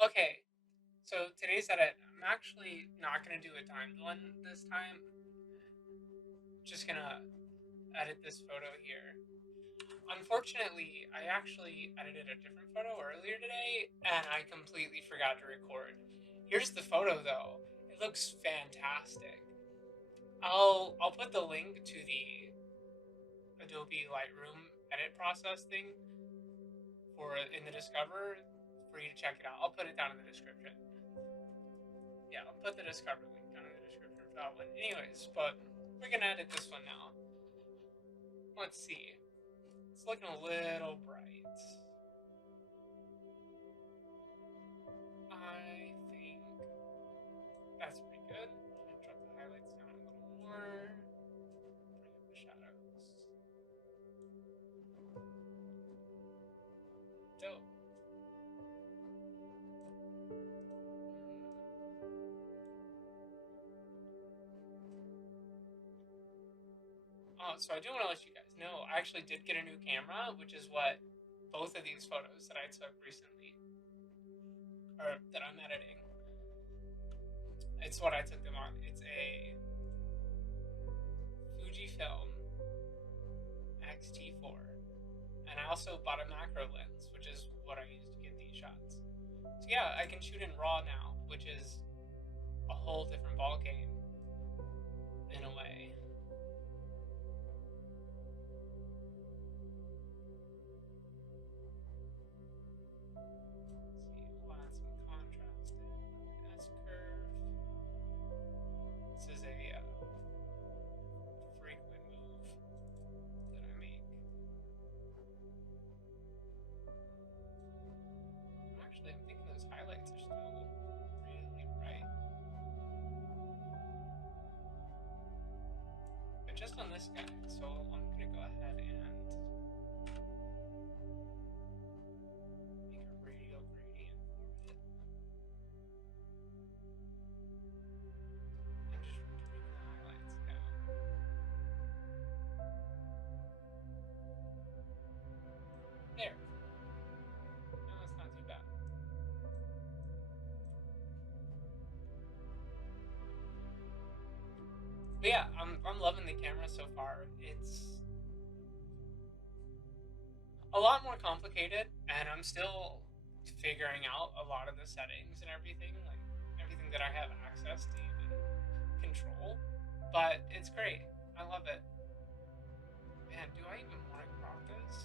Okay, so today's edit, I'm actually not gonna do a timed one this time. Just gonna edit this photo here. Unfortunately, I actually edited a different photo earlier today, and I completely forgot to record. Here's the photo though. It looks fantastic. I'll put the link to the Adobe Lightroom edit process thing for in the Discover for you to check it out. I'll put it down in the description. Yeah, I'll put the Discover link down in the description for that one. Anyways, but we're gonna edit this one now. Let's see. It's looking a little bright. I think that's pretty good. Drop the highlights down a little more. Bring up the shadows. Dope. Oh, so I do want to let you guys know, I actually did get a new camera, which is what both of these photos that I took recently, or that I'm editing, it's what I took them on. It's a Fujifilm X-T4. And I also bought a macro lens, which is what I use to get these shots. So yeah, I can shoot in RAW now, which is a whole different ballgame in a way. Let's see, we'll add some contrast in with the S curve. This is a frequent move that I make. Actually, I'm thinking those highlights are still really bright. But just on this guy, so I'm gonna go ahead and make a radial gradient for it. I'm just bringing the highlights down. There. No, it's not too bad. But yeah, I'm loving the camera so far. It's a lot more complicated, and I'm still figuring out a lot of the settings and everything, like everything that I have access to even control. But it's great. I love it. Man, do I even want to crop this?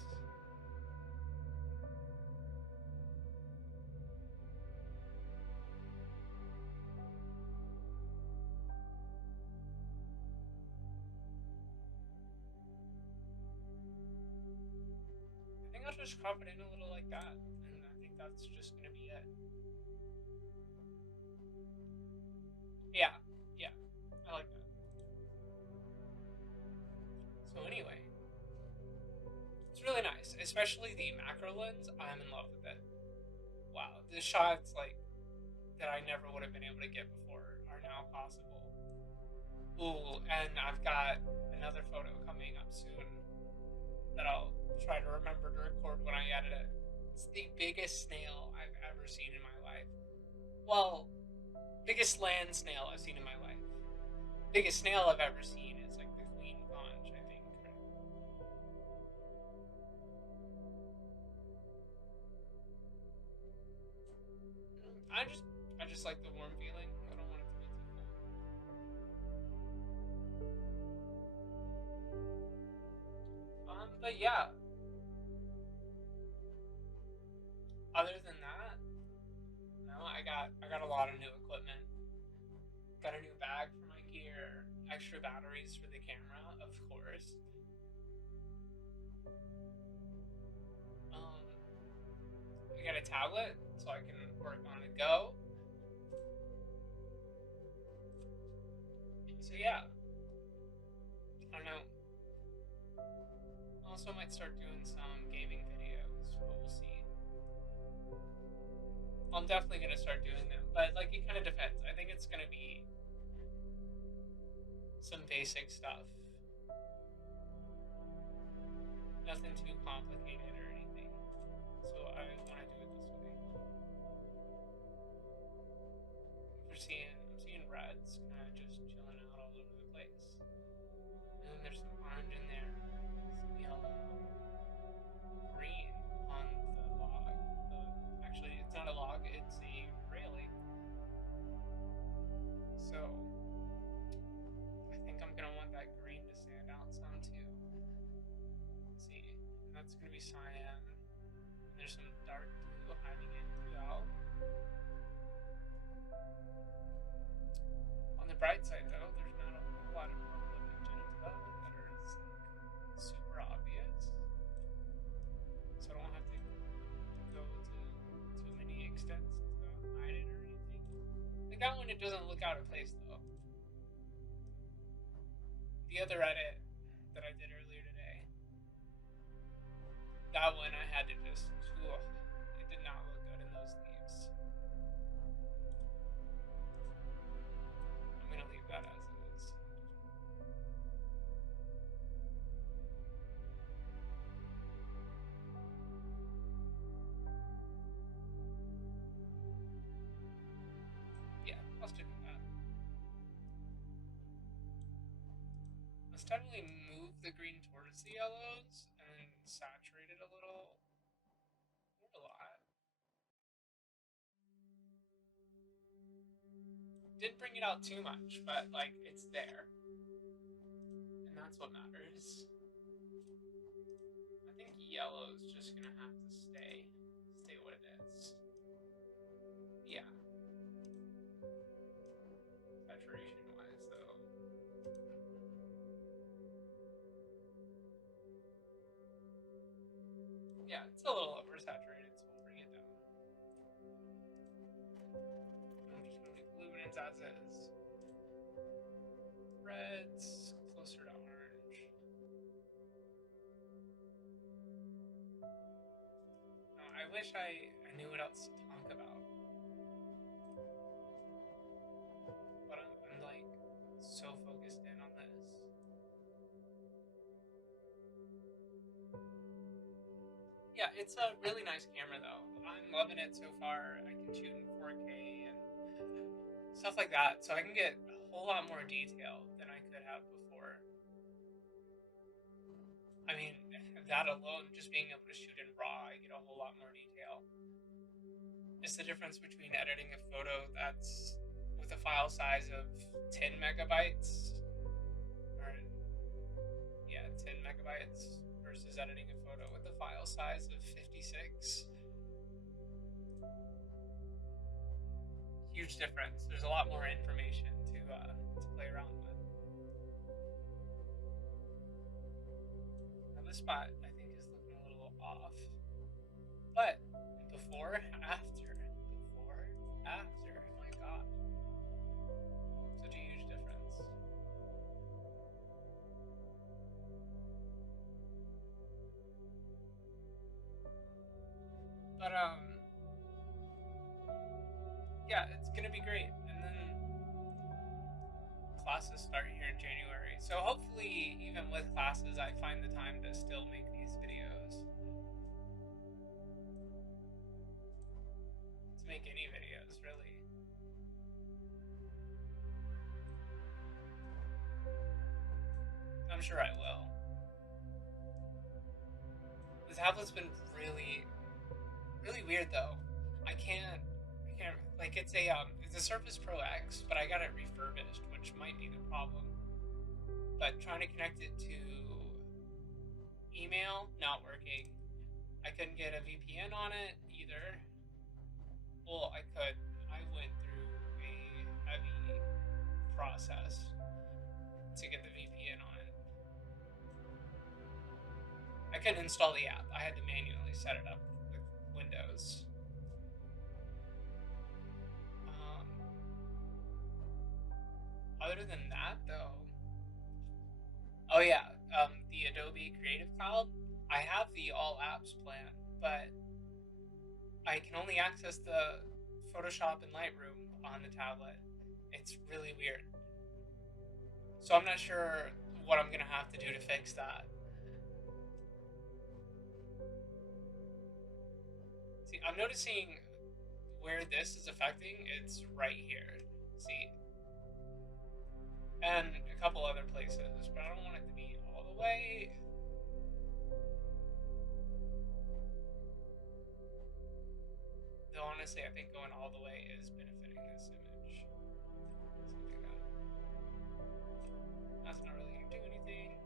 I think I'll just crop it in a little like that, and I think that's just gonna be it. Yeah, yeah, I like that. So anyway, it's really nice, especially the macro lens. I'm in love with it. Wow, the shots like that I never would have been able to get before are now possible. Ooh, and I've got another photo coming up soon that I'll try to remember to record when I edit it. It's the biggest snail I've ever seen in my life. Well, biggest land snail I've seen in my life. Biggest snail I've ever seen is like the queen conch, I think. I just I just like the warm feeling. I don't want it to be too cold. But yeah, other than that, no, I got a lot of new equipment. Got a new bag for my gear, extra batteries for the camera, of course. Um, I got a tablet so I can work on the go. So yeah, I don't know. Also, might start doing some gaming videos, but we'll see. I'm definitely gonna start doing them, but like it kind of depends. I think it's gonna be some basic stuff, nothing too complicated or anything. So I want to do it this way. I'm seeing reds kind of just chilling out all over the place. And then there's some orange in there, some yellow, green on the log. Actually, it's not a log, it's a railing. So I think I'm gonna want that green to stand out some too. Let's see, and that's gonna be cyan. And there's some dark blue hiding in throughout. On the bright side, though, there's not a whole lot of purple and magenta that are like super obvious, so I don't have to go to too many extents to hide it or anything. Like that one, it doesn't look out of place though. The other edit that I did earlier today, that one I had to just, it did not look good in those leaves. I'm gonna leave that as it is. Yeah, I'll stick with that. Let's definitely move the green towards the yellows and saturate it a little. Not a lot. Didn't bring it out too much, but like it's there. And that's what matters. I think yellow's just gonna have to stay what it is. Yeah. Saturation wise though. Yeah, it's a little oversaturated, so we'll bring it down. I'm just gonna leave luminance as is. Reds closer to orange. I wish I knew what else to talk about. But I'm like so focused in on this. Yeah, it's a really nice camera though. I'm loving it so far. I can shoot in 4K and stuff like that, so I can get a whole lot more detail than I could have before. I mean, that alone, just being able to shoot in RAW, I get a whole lot more detail. It's the difference between editing a photo that's with a file size of 10 megabytes, or yeah, 10 megabytes, versus editing a photo with a file size of 56. Huge difference. There's a lot more information to play around with. Now this spot, I think, is looking a little off. But before, after, oh my god. Such a huge difference. But, yeah, it's gonna be great. And then classes start here in January. So hopefully, even with classes, I find the time to still make these videos. To make any videos, really. I'm sure I will. The tablet's been really, really weird though. I can't like it's a Surface Pro X, but I got it refurbished, which might be the problem. But trying to connect it to email, not working. I couldn't get a VPN on it either. Well, I could. I went through a heavy process to get the VPN on it. I couldn't install the app. I had to manually set it up with Windows. Other than that, though, oh yeah, the Adobe Creative Cloud. I have the all apps plan, but I can only access the Photoshop and Lightroom on the tablet. It's really weird. So I'm not sure what I'm gonna have to do to fix that. See, I'm noticing where this is affecting. It's right here. See, and a couple other places, but I don't want it to be all the way. Though honestly, I think going all the way is benefiting this image. Something that's not really going to do anything.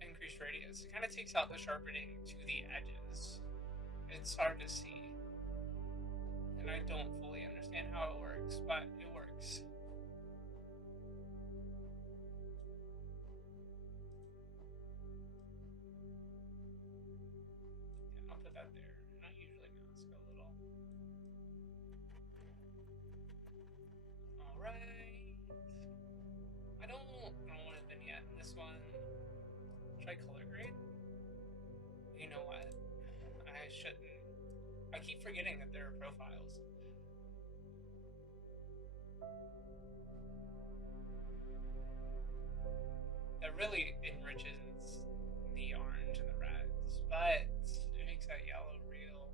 Increased radius. It kind of takes out the sharpening to the edges. It's hard to see. And I don't fully understand how it works, but it works. Yeah, I'll put that there. And I usually mask a little. Alright. I don't want a vignette in this one. Should I color grade? You know what? I shouldn't. I keep forgetting that there are profiles. That really enriches the orange and the reds, but it makes that yellow real.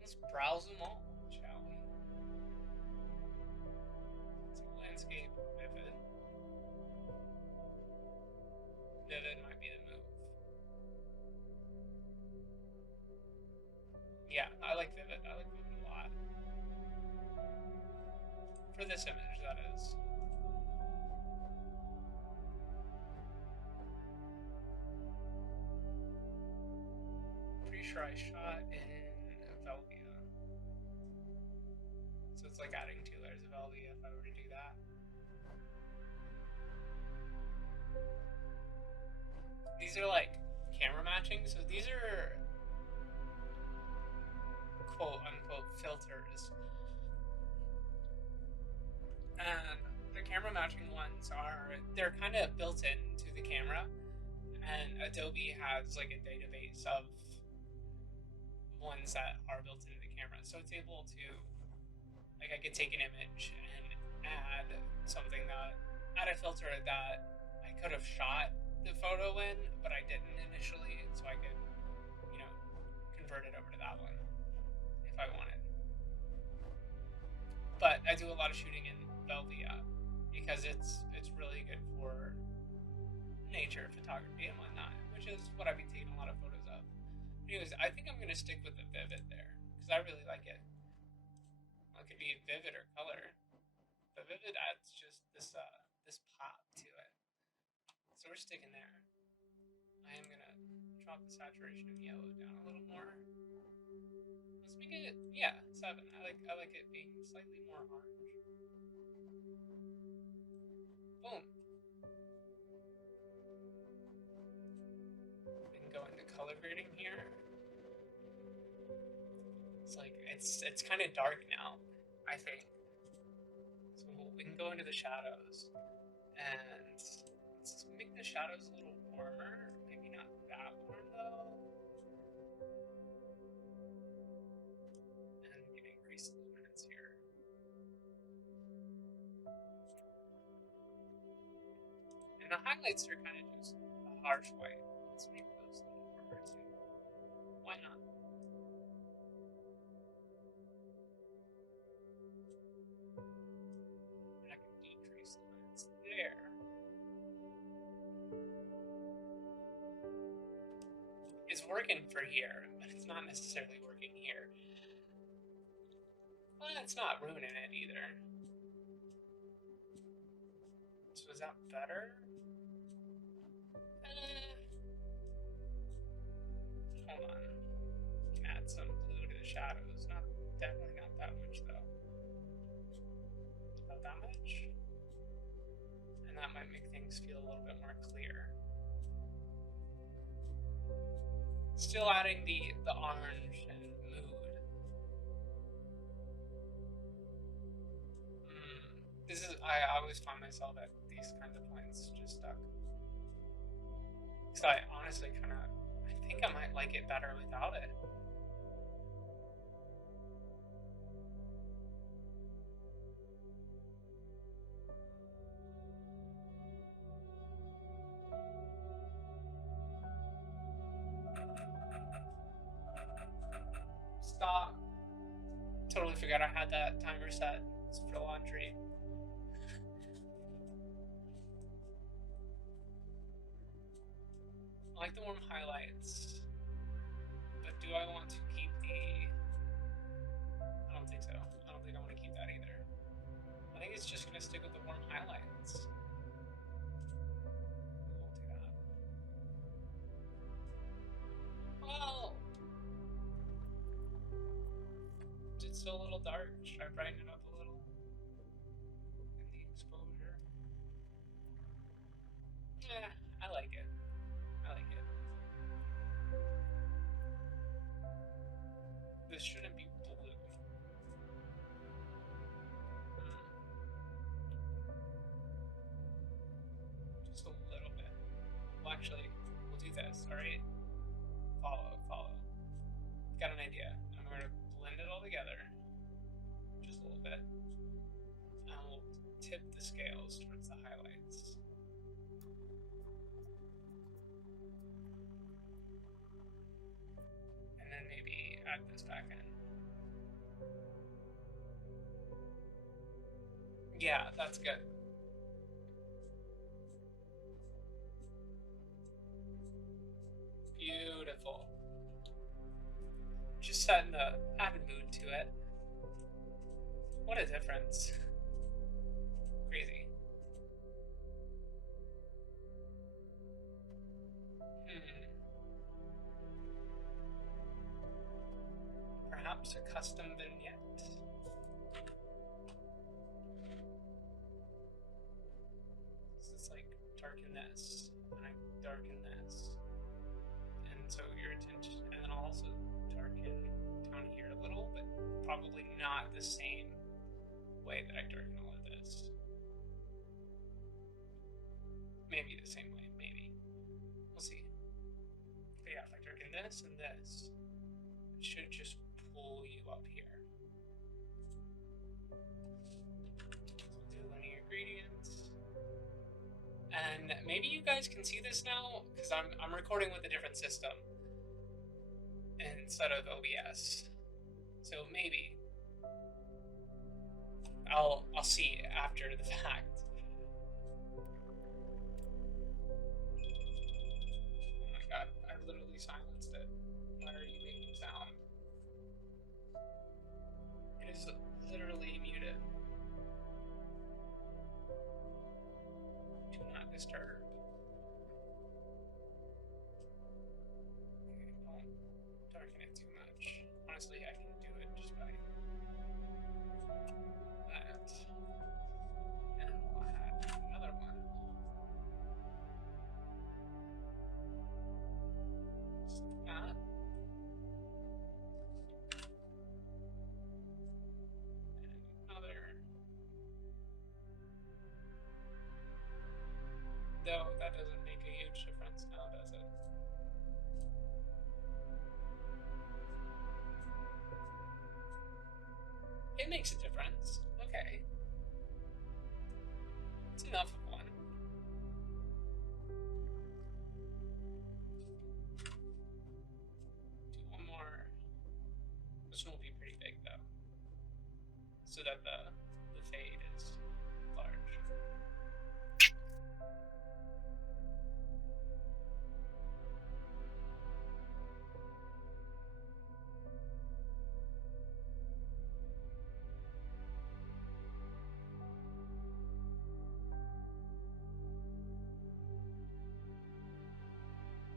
Let's browse them all, shall we? Let's see, landscape, vivid. Vivid might be the move. Yeah, I like Vivid. I like Vivid a lot. For this image, that is. Pretty sure I shot in Velvia. So it's like adding 2 layers of Velvia if I were to do that. These are like camera matching, so these are quote unquote filters. And the camera matching ones they're kind of built into the camera, and Adobe has like a database of ones that are built into the camera, so it's able to, like, I could take an image and add a filter that I could have shot the photo in, but I didn't initially, so I could, convert it over to that one if I wanted. But I do a lot of shooting in Velvia because it's really good for nature photography and whatnot, which is what I've been taking a lot of photos of. Anyways, I think I'm going to stick with the Vivid there because I really like it. Well, it could be Vivid or color. The Vivid adds just this pop to it. So we're sticking there. I am going to drop the saturation of yellow down a little more. Let's make it, 7. I like it being slightly more orange. Boom. We can go into color grading here. It's kind of dark now, I think. So we can go into the shadows, and let's make the shadows a little warmer. Maybe not that warm though. And I'm gonna increase the luminance here. And the highlights are kind of just a harsh white. Let's make those a little warmer too. Why not? And I can decrease the luminance there. It's working for here, but it's not necessarily working here. Well, it's not ruining it either. So is that better? Hold on. We can add some blue to the shadows. Definitely not that much though. About that much? And that might make things feel a little bit more clear. Still adding the orange and mood. I always find myself at these kinds of points just stuck. Because I honestly I think I might like it better without it. Stop. Totally forgot I had that timer set. It's for laundry. I like the warm highlights, but do I want to keep the... I don't think so. I don't think I want to keep that either. I think it's just going to stick with the warm highlights. We'll do that. Well, it's still a little dark. Should I brighten it up a little? In the exposure. Yeah, I like it. I like it. This shouldn't be blue. Just a little bit. Well, actually, we'll do this, alright? Follow. Got an idea. I'm going to blend it all together. Just a little bit. And we'll tip the scales towards the highlights. And then maybe add this back in. Yeah, that's good. Beautiful. Just setting the added mood to it. What a difference. Crazy. Perhaps a custom vignette. So it's like darken this, and I darken this. And so your attention, and then I'll also darken down here a little, but probably not the same way that I darken all of this. Maybe the same way, maybe. We'll see. But yeah, if I darken this and this, it should just pull you up here. So do linear gradients. And maybe you guys can see this now, because I'm recording with a different system instead of OBS. So maybe I'll see after the fact. Oh my god, I literally silenced it. Why are you making sound? It is literally muted. Do not disturb. Okay, don't darken it too much. Honestly, I can do it just by that. And we'll add another one. Just like that. And another. Though that doesn't make a huge difference now, does it? It makes a difference. Okay. It's enough of one. Do one more. This one will be pretty big though. So that the fade is large.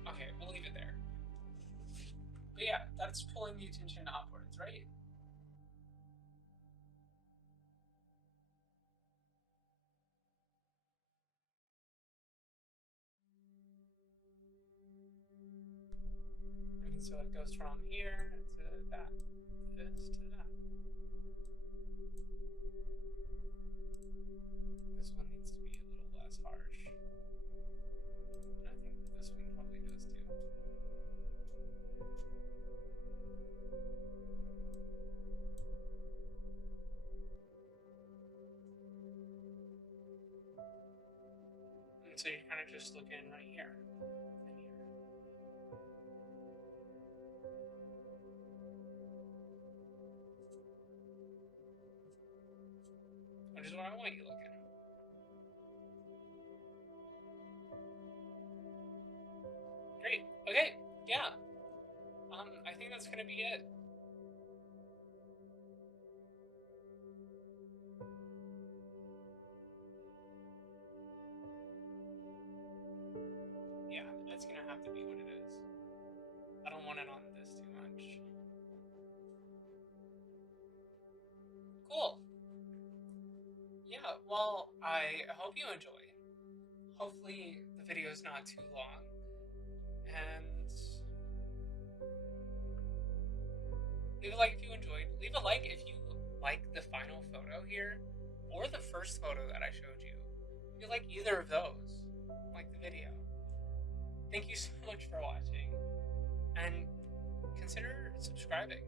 Okay, we'll leave it there. But yeah, that's pulling the attention upwards, right? And so it goes from here to that, this to that. This one needs to be a little less harsh. And I think this one probably does too. And so you're kind of just looking right here and here. which is what I want you looking. Great. Okay. Yeah. I think that's gonna be it. Yeah, that's gonna have to be what it is. I don't want it on this too much. Cool. Yeah, well, I hope you enjoyed. Hopefully the video is not too long. And leave a like if you enjoyed. Leave a like if you like the final photo here, or the first photo that I showed you. If you like either of those, like the video. Thank you so much for watching, and consider subscribing.